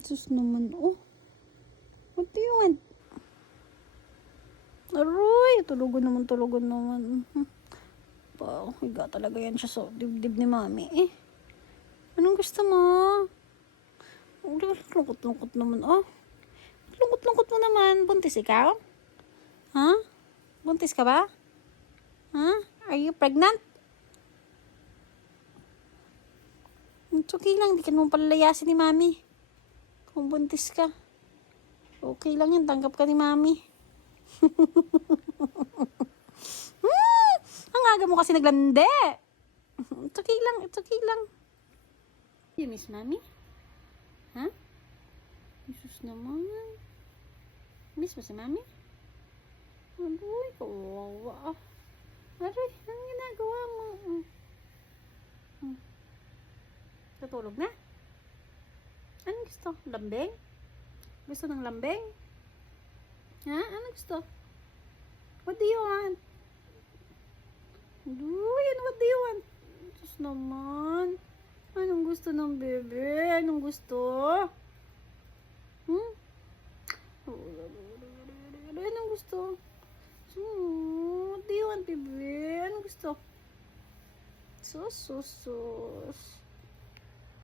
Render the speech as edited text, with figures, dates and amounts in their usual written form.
Sus naman, oh. What do you want? Aroy, tulugan naman. Higa talaga yan siya sa dibdib ni mami, eh. Anong gusto mo? Lungkot-lungkot naman, oh. Lungkot-lungkot mo naman. Buntis ikaw? Ha? Buntis ka ba? Ha? Are you pregnant? It's okay lang, di ka naman palalayasin ni mami. Kung buntis ka. Okay lang yan, tanggap ka ni mami. Ang aga mo kasi naglande. It's okay lang, it's okay lang. You miss mami? Ha? Jesus naman. Miss mo si mami? Aroy, kawawa. Aroy, anong ginagawa mo? Tutulog na? Anong gusto? Lambing? Gusto ng lambing? Ha? Anong gusto? What do you want? Uy, what do you want? Diyos naman. Anong gusto ng bebe? Anong gusto? Anong gusto? What do you want, bebe? Anong gusto? Sus.